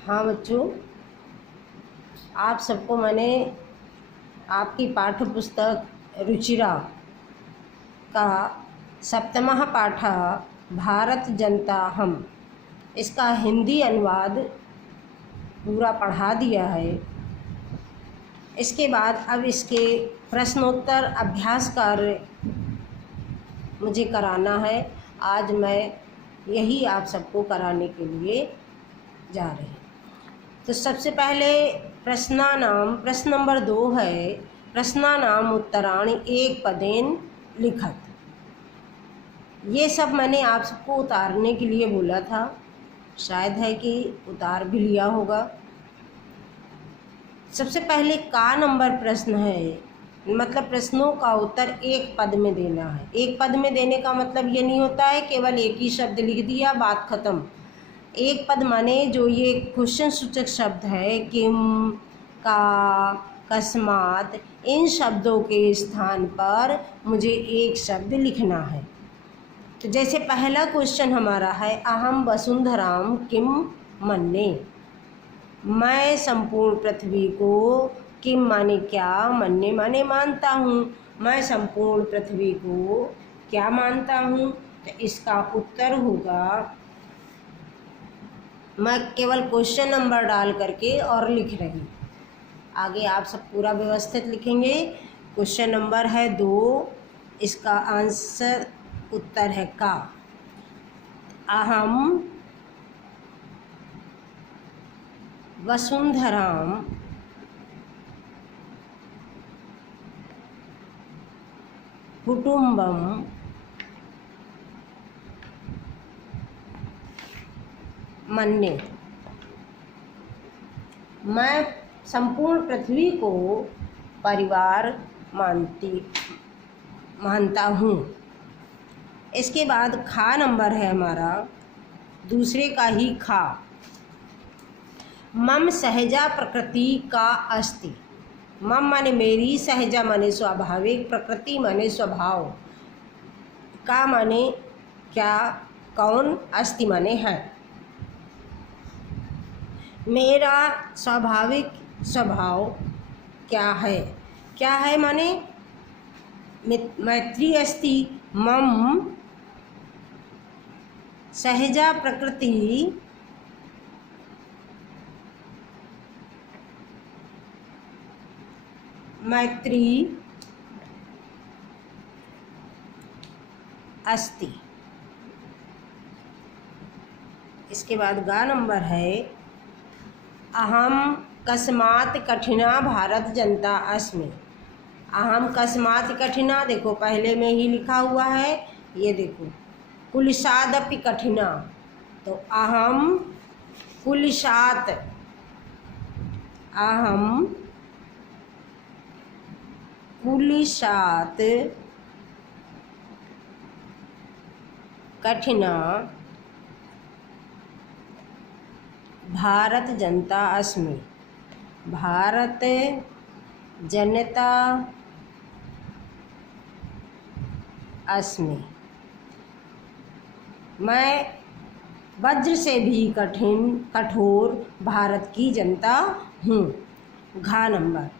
हाँ बच्चों, आप सबको मैंने आपकी पाठ्य पुस्तक रुचिरा का सप्तमः पाठ भारत जनता हम, इसका हिंदी अनुवाद पूरा पढ़ा दिया है। इसके बाद अब इसके प्रश्नोत्तर अभ्यास कार्य मुझे कराना है। आज मैं यही आप सबको कराने के लिए जा रही हूँ। तो सबसे पहले प्रश्न नंबर 2 है, प्रश्नानाम उत्तराणि एक पदेन लिखत। ये सब मैंने आप सबको उतारने के लिए बोला था, शायद है कि उतार भी लिया होगा। सबसे पहले का नंबर प्रश्न है, मतलब प्रश्नों का उत्तर एक पद में देना है। एक पद में देने का मतलब ये नहीं होता है केवल एक ही शब्द लिख दिया बात ख़त्म। एक पद माने जो ये क्वेश्चन सूचक शब्द है, किम, का, कस्मात, इन शब्दों के स्थान पर मुझे एक शब्द लिखना है। तो जैसे पहला क्वेश्चन हमारा है, अहम वसुंधराम किम मन्ये। मैं संपूर्ण पृथ्वी को, किम माने क्या, मन्ये माने मानता हूँ, मैं संपूर्ण पृथ्वी को क्या मानता हूँ। तो इसका उत्तर होगा, मैं केवल क्वेश्चन नंबर डाल करके और लिख रही, आगे आप सब पूरा व्यवस्थित लिखेंगे। क्वेश्चन नंबर है 2, इसका आंसर उत्तर है का। अहम वसुंधराम कुटुंबम मन्ये। मैं संपूर्ण पृथ्वी को परिवार मानता हूँ। इसके बाद खा नंबर है हमारा, दूसरे का ही खा। मम सहजा प्रकृति का अस्ति। मम माने मेरी, सहजा माने स्वाभाविक, प्रकृति माने स्वभाव, का माने क्या, कौन, अस्ति माने है। मेरा स्वाभाविक स्वभाव क्या है, क्या है माने मैत्री अस्ति। मम सहजा प्रकृति मैत्री अस्ति। इसके बाद गा नंबर है, अहम कस्मात् कठिना भारत जनता अस्मि। अहम कस्मात् कठिना, देखो पहले में ही लिखा हुआ है, ये देखो कुलिशादपि कठिना। तो अहम कुलिशात, अहम कुलिशात कठिना भारत जनता अस्मि। भारत जनता अस्मि। मैं वज्र से भी कठोर भारत की जनता हूँ। घा नंबर,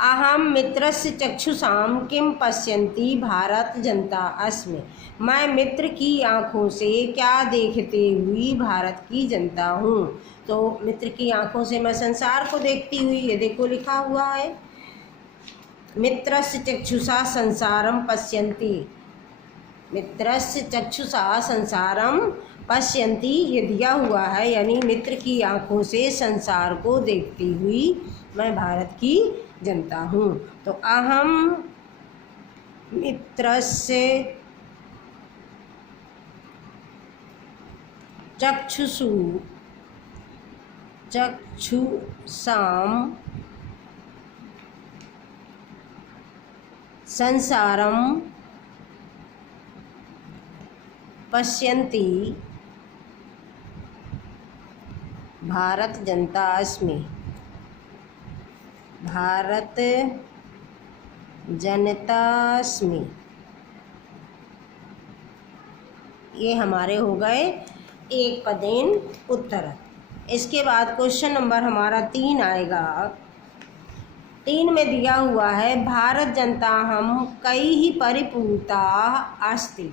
अहम मित्रस्य चक्षुषां किम पश्यन्ति भारत जनता अस्मि। मैं मित्र की आँखों से क्या देखते हुई भारत की जनता हूँ। तो मित्र की आँखों से मैं संसार को देखती हुई, ये देखो लिखा हुआ है, मित्रस्य चक्षुषा संसारम पश्यन्ति। मित्रस्य चक्षुषा संसारम पश्यन्ति, ये दिया हुआ है, यानी मित्र की आँखों से संसार को देखती हुई मैं भारत की जनता हूँ। तो अहम मित्रस्य चक्षुषां संसारम पश्यन्ति भारत जनता अस्मि। भारत जनतास्मि। ये हमारे हो गए एक पदेन उत्तर। इसके बाद क्वेश्चन नंबर हमारा 3 आएगा। 3 में दिया हुआ है भारत जनता हम कई ही परिपूता अस्ति।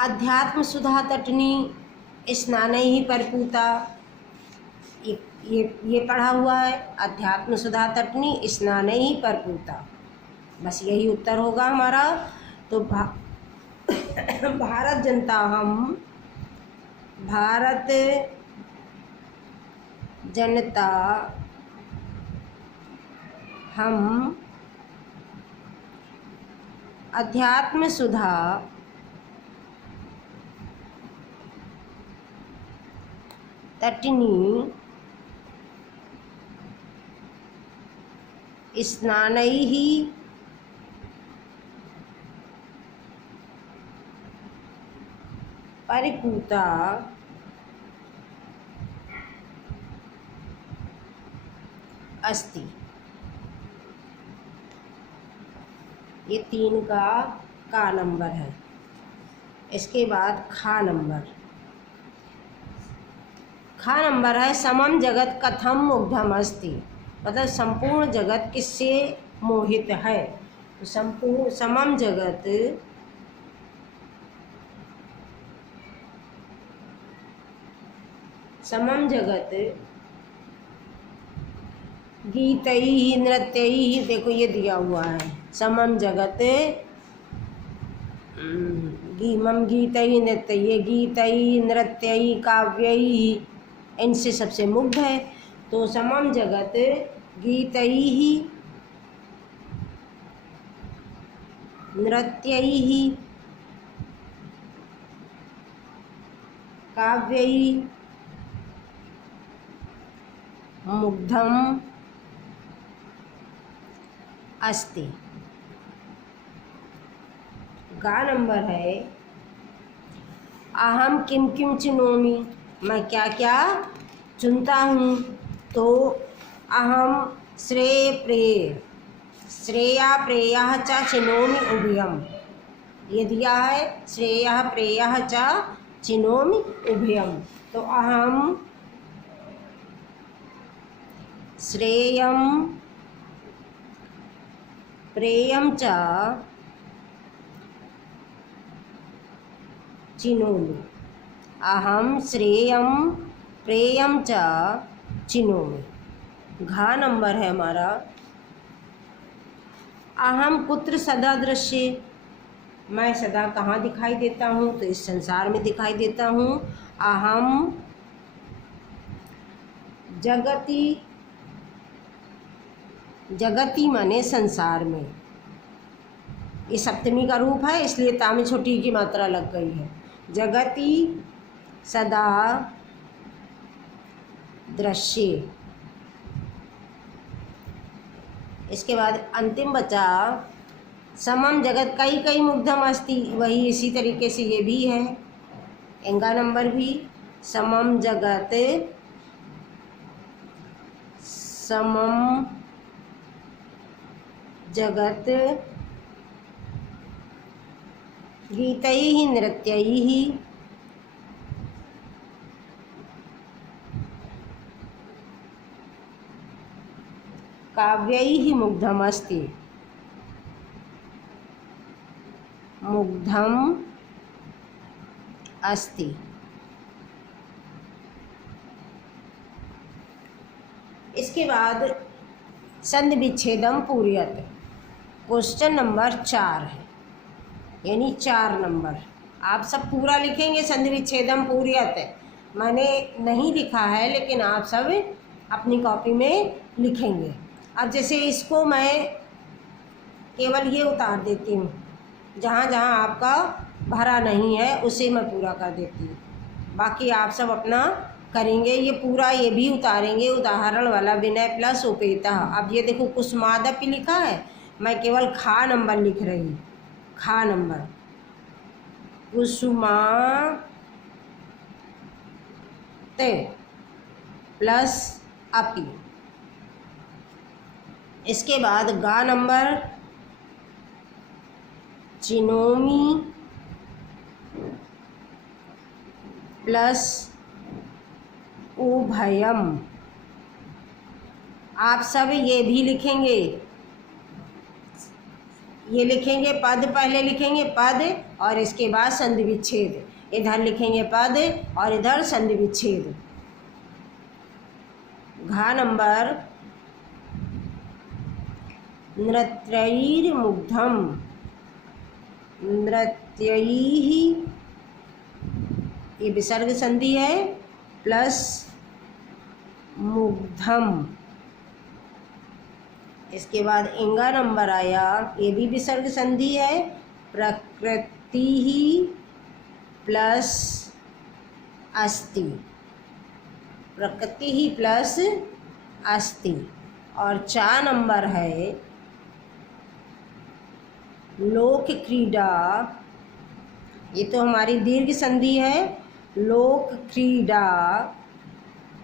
अध्यात्म सुधा तटनी स्नानै ही परिपूता, ये पढ़ा हुआ है, अध्यात्म सुधा तटनी स्नानै ही परिपूता, बस यही उत्तर होगा हमारा। तो भारत जनता हम अध्यात्म सुधा तटनी स्नानै ही परिपूता अस्ति। ये 3 का नंबर है। इसके बाद खा नंबर है समम जगत कथम मुग्धम अस्ति, मतलब संपूर्ण जगत किससे मोहित है। तो समम जगत गीतैः नृत्यैः, देखो ये दिया हुआ है समम जगत मम गीतैः नृत्यैः, गीतैः नृत्यैः काव्यैः, इनसे सबसे मुग्ध है। तो समम जगत गीतैः नृत्यैः काव्यैः मुग्धम अस्ति। गा नंबर है अहम किम किम चिनोमि, मैं क्या क्या चुनता हूँ। तो अहम श्रेया प्रेयः च चिनोमि उभयम, ये दिया है श्रेयः प्रेयः च चिनोमि उभयम। तो अहम श्रेयम प्रेयम च चिनोमि, अहम श्रेयम प्रेयम च चिनोमि। घा नंबर है हमारा अहम कुत्र सदा दृश्ये, मैं सदा कहाँ दिखाई देता हूँ। तो इस संसार में दिखाई देता हूँ। अहम जगति माने संसार में, ये सप्तमी का रूप है इसलिए ता में छोटी की मात्रा लग गई है। जगति सदा दृश्ये। इसके बाद अंतिम बचा समम जगत कई कई मुग्धम अस्ति, वही इसी तरीके से ये भी है। एंगा नंबर भी समम जगत गीतैः नृत्यैः काव्यैः मुग्धम अस्ति, इसके बाद संधि विच्छेदम पूर्यत, क्वेश्चन नंबर 4 है, यानी 4 नंबर। आप सब पूरा लिखेंगे संधि विच्छेदम पूर्यत, मैंने नहीं लिखा है लेकिन आप सब अपनी कॉपी में लिखेंगे। अब जैसे इसको मैं केवल ये उतार देती हूँ, जहाँ जहाँ आपका भरा नहीं है उसे मैं पूरा कर देती हूँ, बाकी आप सब अपना करेंगे। ये पूरा ये भी उतारेंगे, उदाहरण वाला विनय प्लस उपेता। अब ये देखो कुसुमादपि लिखा है, मैं केवल खा नंबर लिख रही हूँ। खा नंबर कुसुमाते प्लस अपि। इसके बाद गा नंबर चिनोमी प्लस उभयम। आप सब ये भी लिखेंगे, ये लिखेंगे पद, पहले लिखेंगे पद और इसके बाद संधि विच्छेद, इधर लिखेंगे पद और इधर संधि विच्छेद। घा नंबर नृत्यैर्मुग्धम, नृत्यैः, ये विसर्ग संधि है, प्लस मुग्धम। इसके बाद इंगा नंबर आया, ये भी विसर्ग संधि है, प्रकृति प्लस अस्ति, प्रकृति ही प्लस अस्ति। और 4 नंबर है लोक क्रीड़ा, ये तो हमारी दीर्घ संधि है, लोक क्रीड़ा,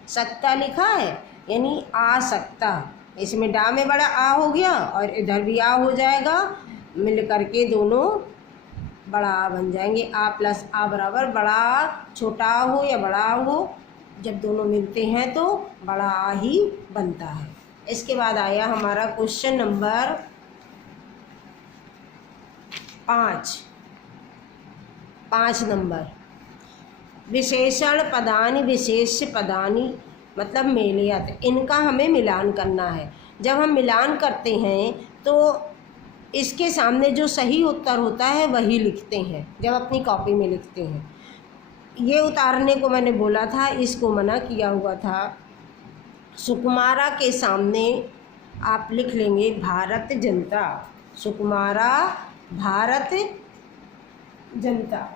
सकता लिखा है यानी आ सकता, इसमें डा में बड़ा आ हो गया और इधर भी आ हो जाएगा, मिल करके दोनों बड़ा आ बन जाएंगे। आ प्लस आ बराबर बड़ा आ, छोटा आ हो या बड़ा आ हो, जब दोनों मिलते हैं तो बड़ा आ ही बनता है। इसके बाद आया हमारा क्वेश्चन नंबर 5 नंबर, विशेषण पदानि विशेष्य पदानि मतलब मेलयत, इनका हमें मिलान करना है। जब हम मिलान करते हैं तो इसके सामने जो सही उत्तर होता है वही लिखते हैं, जब अपनी कॉपी में लिखते हैं। ये उतारने को मैंने बोला था, इसको मना किया हुआ था। सुकुमारा के सामने आप लिख लेंगे भारत जनता, सुकुमारा भारत जनता।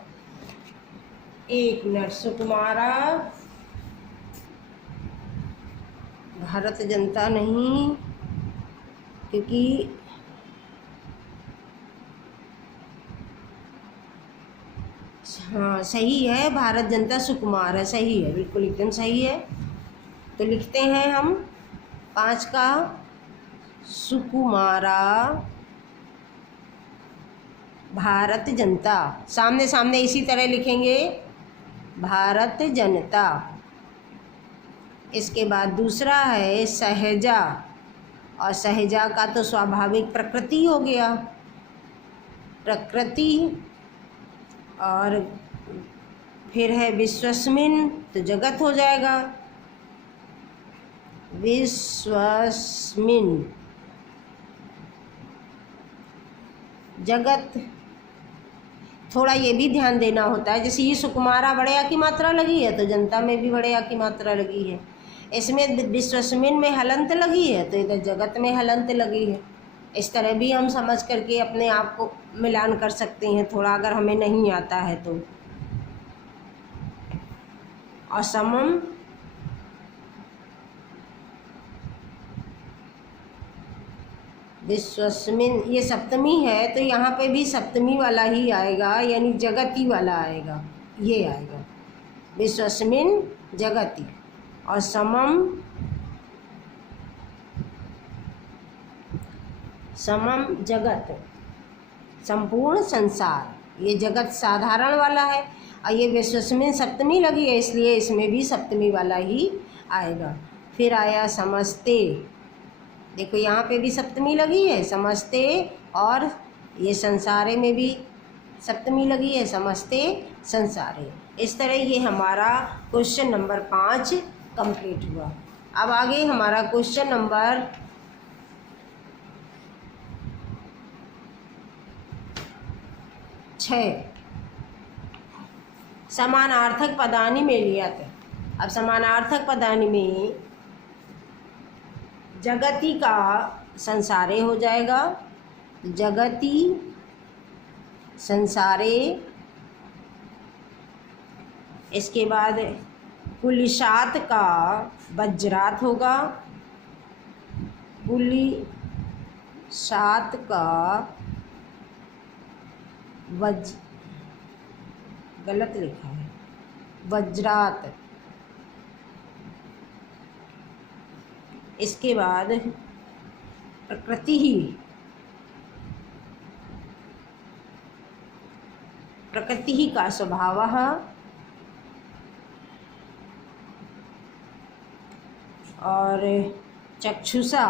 एक मिनट, सुकुमारा भारत जनता नहीं, क्योंकि हाँ सही है, भारत जनता सुकुमार है, सही है, बिल्कुल एकदम सही है। तो लिखते हैं हम 5 का, सुकुमारा भारत जनता, सामने सामने इसी तरह लिखेंगे भारत जनता। इसके बाद दूसरा है सहजा, और सहजा का तो स्वाभाविक प्रकृति हो गया, प्रकृति। और फिर है विश्वस्मिन, तो जगत हो जाएगा, विश्वस्मिन जगत। थोड़ा ये भी ध्यान देना होता है, जैसे ये सुकुमारा बड़े आ की मात्रा लगी है तो जनता में भी बड़े आ की मात्रा लगी है, इसमें विश्वस्मिन में हलंत लगी है तो इधर जगत में हलंत लगी है। इस तरह भी हम समझ करके अपने आप को मिलान कर सकते हैं, थोड़ा अगर हमें नहीं आता है तो। और समम विश्वस्मिन, ये सप्तमी है तो यहाँ पे भी सप्तमी वाला ही आएगा, यानी जगती वाला आएगा, ये आएगा विश्वस्मिन जगती। और समम, समम जगत, संपूर्ण संसार, ये जगत साधारण वाला है और ये विश्वस्मिन सप्तमी लगी है, इसलिए इसमें भी सप्तमी वाला ही आएगा। फिर आया समस्ते, देखो यहाँ पे भी सप्तमी लगी है, समस्ते, और ये संसारे में भी सप्तमी लगी है, समस्ते संसारे। इस तरह ये हमारा क्वेश्चन नंबर 5 कंप्लीट हुआ। अब आगे हमारा क्वेश्चन नंबर 6, समानार्थक पदानि मेलयत। अब समानार्थक पदानि में जगति का संसारे हो जाएगा, जगति संसारे। इसके बाद पुलिसात का वज्रात होगा, पुलिसात का गलत लिखा है, वज्रात। इसके बाद प्रकृति ही, प्रकृति ही का स्वभावः, और चक्षुषा,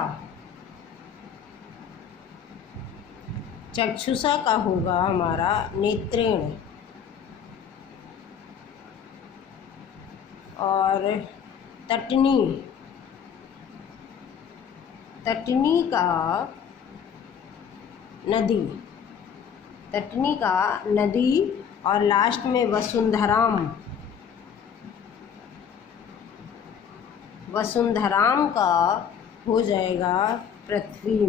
चक्षुषा का होगा हमारा नेत्रेण। और तटनी, तटनी का नदी, तटनी का नदी। और लास्ट में वसुंधराम, वसुंधराम का हो जाएगा पृथ्वी।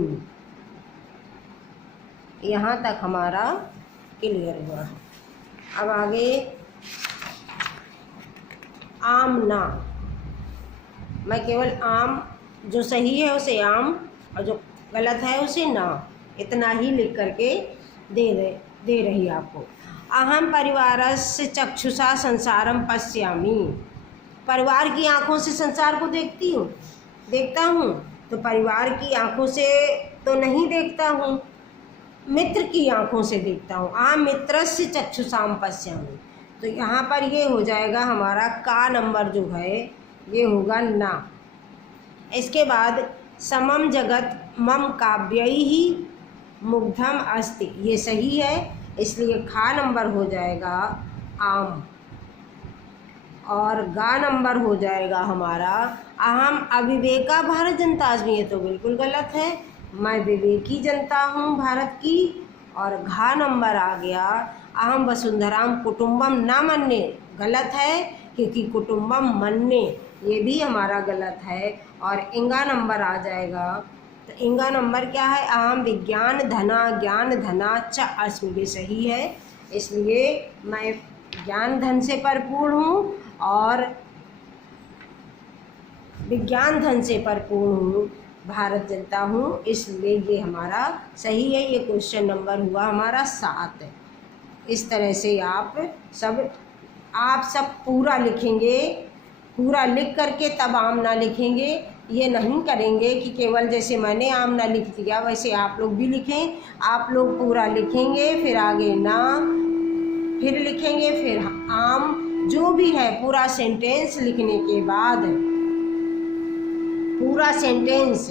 यहाँ तक हमारा क्लियर हुआ। अब आगे आमना, मैं केवल आम, जो सही है उसे आम और जो गलत है उसे ना, इतना ही लिख करके दे रही आपको। अहम परिवारस्य चक्षुषा संसारम पश्यामि, परिवार की आंखों से संसार को देखता हूँ। तो परिवार की आंखों से तो नहीं देखता हूँ, मित्र की आंखों से देखता हूँ। आ मित्रस्य चक्षुषाम पश्यामि, तो यहाँ पर ये हो जाएगा हमारा का नंबर जो है ये होगा ना। इसके बाद समम जगत मम काव्यैहि मुग्धम अस्ति, ये सही है, इसलिए खा नंबर हो जाएगा आम। और गा नंबर हो जाएगा हमारा अहम अविवेका भारत जनता अस्मि, ये तो बिल्कुल गलत है, मैं विवेकी जनता हूँ भारत की। और घा नंबर आ गया अहम वसुंधराम कुटुंबम न मन्ये, गलत है क्योंकि कुटुंबम मन्ये ये भी हमारा गलत है। और इंगा नंबर आ जाएगा, तो इंगा नंबर क्या है, अहम विज्ञान धना ज्ञान धना च अस्मि, ये सही है, इसलिए मैं ज्ञान धन से भरपूर हूँ और विज्ञान धन से भरपूर हूँ, भारत जनता हूँ, इसलिए ये हमारा सही है। ये क्वेश्चन नंबर हुआ हमारा 7। इस तरह से आप सब पूरा लिखेंगे, पूरा लिख करके तब आम ना लिखेंगे। ये नहीं करेंगे कि केवल जैसे मैंने आम ना लिख दिया वैसे आप लोग भी लिखें। आप लोग पूरा लिखेंगे, फिर आगे ना, फिर लिखेंगे, फिर आम, जो भी है पूरा सेंटेंस लिखने के बाद, पूरा सेंटेंस,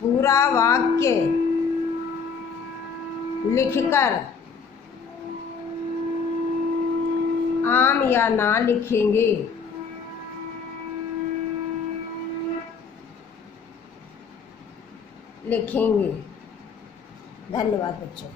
पूरा वाक्य लिखकर आम या ना लिखेंगे। धन्यवाद बच्चों।